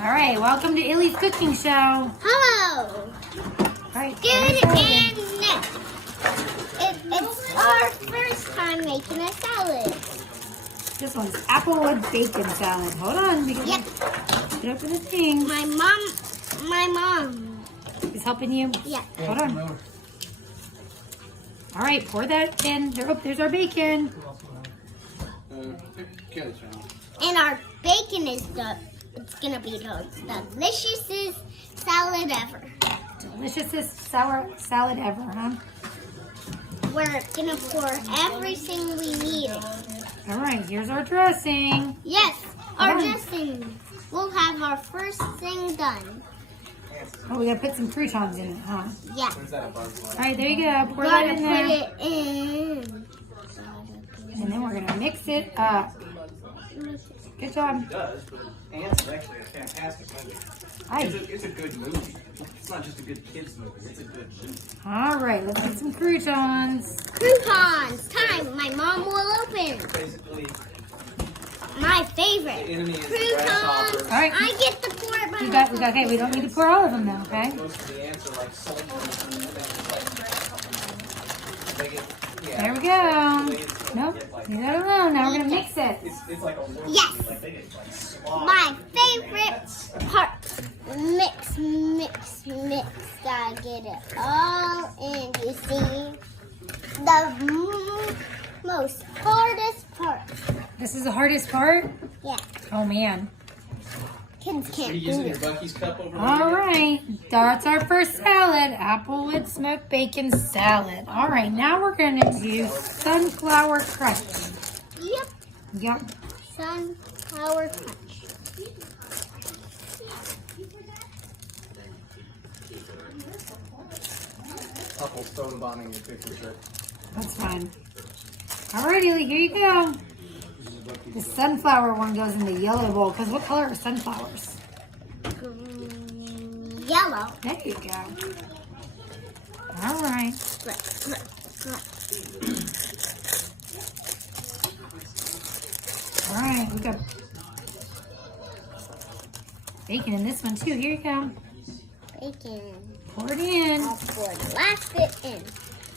All right, welcome to Illy's cooking show. Hello. All right, Good and it's our first time making a salad. this one's applewood bacon salad. Hold on, we can Yep. get open the thing. My mom. Is helping you. Yeah. Hold on. All right, pour that in. There's our bacon. And our bacon is it's gonna be the deliciousest salad ever. Deliciousest sour salad ever, huh? We're gonna pour everything we need. All right, here's our dressing. Yes, our Oh. dressing. We'll have our first thing done. Oh, we gotta put some croutons in it, huh? Yeah. All right, there you go. Pour that Gotta in put there. it in. And then we're gonna mix it up. Good job. It does, but Ants is actually a fantastic movie. It's a good movie. It's not just a good kids movie. It's a good movie. All right, let's get some croutons. Croutons time. My mom will open. Basically, My the favorite. enemy is the Croutons. grasshoppers. All right, I get to pour it by we myself. got. Okay, we don't need to pour all of them though. Okay. Most of the ants are like soldiers. And then it's like, they get, yeah. There we go. Nope. Leave that alone. Now we're gonna mix it. It's like a war. Yes. Like they get like slaughtered. My favorite part. Mix, mix, mix. Gotta get it all in. You see, the most hardest part. This is the hardest part. Yeah, Oh man. kids Are can't you do using your it. Bucky's cup over All there? right, that's our first salad, applewood smoked bacon salad. All right, now we're gonna do sunflower crunch. Yep, Yep. sunflower crunch. Couple stone bombing your picture shirt. That's fine. All right, Illy, here you go. The sunflower one goes in the yellow bowl, because what color are sunflowers? Yellow. There you go. All right. All right, we got bacon in this one too. Here you go. Bacon. Pour it in. I'll pour the last bit in.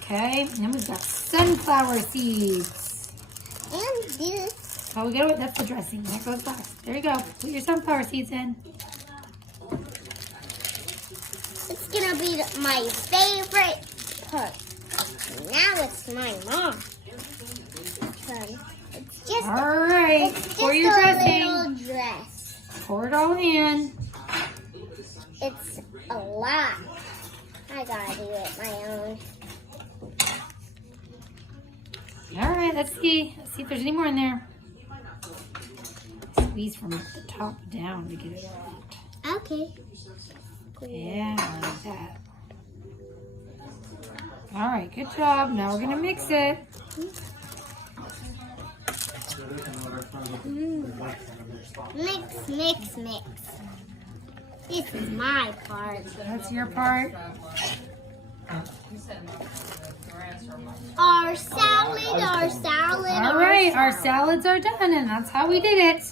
Okay, and then we've got sunflower seeds. And this. Oh, we got that's the dressing. That goes last. There you go. Put your sunflower seeds in. It's gonna be my favorite part. Now it's my mom. It's just, All right, it's just pour your a dressing. little dress. Pour it all in. It's a lot. I gotta do it my own. All right, let's see. Let's see if there's any more in there. Squeeze from the top down to get it out. Okay. Yeah, like that. All right, good job. Now we're gonna mix it. Mix, mix, mix. This is my part. That's your part. Our salad. All right, our salads are done, and that's how we did it.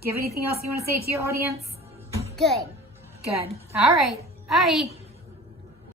Do you have anything else you want to say to your audience? Good. Good. All right. Bye.